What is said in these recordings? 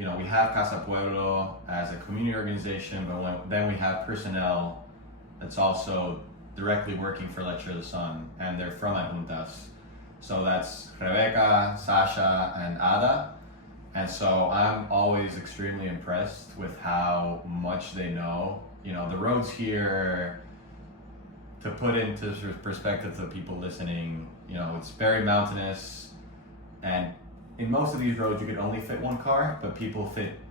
we have Casa Pueblo as a community organization, but then we have personnel that's also directly working for Leche de Sun, and they're from Adjuntas. So that's Rebecca, Sasha, and Ada. And so I'm always extremely impressed with how much they know. The roads here, to put into perspective to people listening, it's very mountainous, and in most of these roads you could only fit one car, but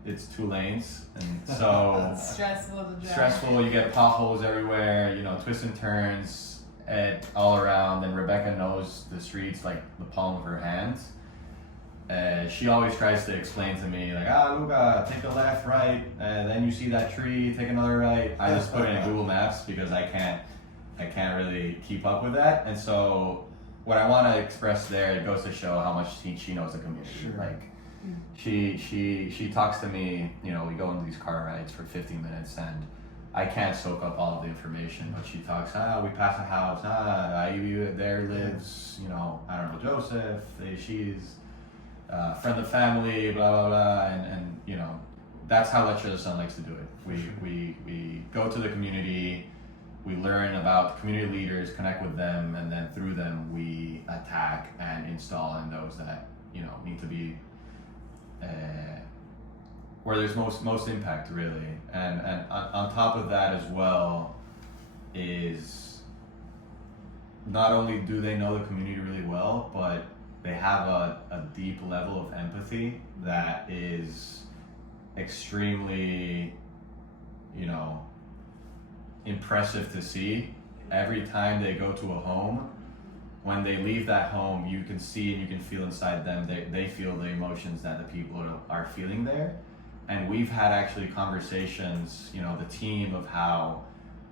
it's 2 lanes, and so stressful to drive. Stressful, you get potholes everywhere, twists and turns all around, and Rebecca knows the streets like the palm of her hands. She always tries to explain to me, like, Luca, take a left, right, then you see that tree, take another right. I just put it in Google Maps because I can't really keep up with that. And so what I want to express there, it goes to show how much she knows the community. Sure. Like, she talks to me, we go on these car rides for 15 minutes, and I can't soak up all of the information, but she talks, we pass a house, there lives, I don't know, Joseph, she's friend of family, blah blah blah, and that's how Leche de Sun likes to do it. We go to the community, we learn about community leaders, connect with them, and then through them we attack and install in those that need to be where there's most impact, really. And on top of that as well is not only do they know the community really well, but they have a deep level of empathy that is extremely, impressive to see. Every time they go to a home, when they leave that home, you can see and you can feel inside them, they feel the emotions that the people are feeling there. And we've had actually conversations, the team, of how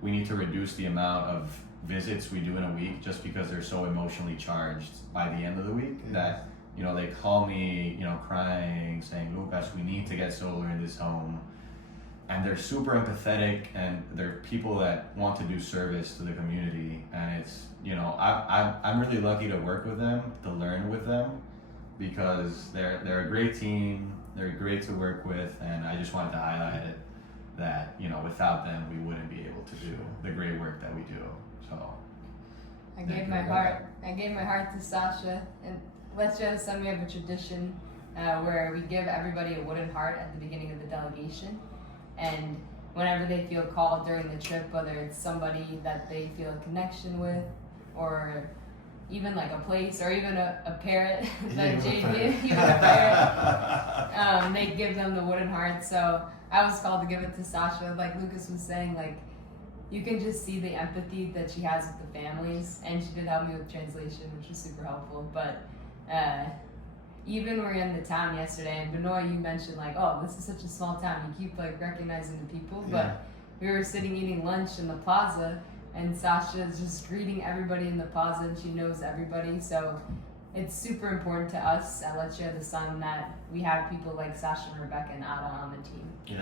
we need to reduce the amount of visits we do in a week, just because they're so emotionally charged by the end of the week. Yes. That they call me crying, saying, Lucas, we need to get solar in this home. And they're super empathetic, and they're people that want to do service to the community. And it's I'm really lucky to work with them, to learn with them, because they're a great team, they're great to work with, and I just wanted to highlight it, that without them we wouldn't be able to do the great work that we do. So I gave my heart to Sasha, and Leche de Sun, we have a tradition where we give everybody a wooden heart at the beginning of the delegation, and whenever they feel called during the trip, whether it's somebody that they feel a connection with, or even like a place, or even a parrot, that JB, even a parrot, they give them the wooden heart. So I was called to give it to Sasha. Like Lucas was saying, like, you can just see the empathy that she has with the families, and she did help me with translation, which was super helpful. But even we're in the town yesterday, and Benoit, you mentioned like, oh, this is such a small town, you keep like recognizing the people, but we were sitting eating lunch in the plaza, and Sasha is just greeting everybody in the plaza, and she knows everybody. So it's super important to us at Leche de Sun that we have people like Sasha and Rebecca and Ada on the team. Yeah,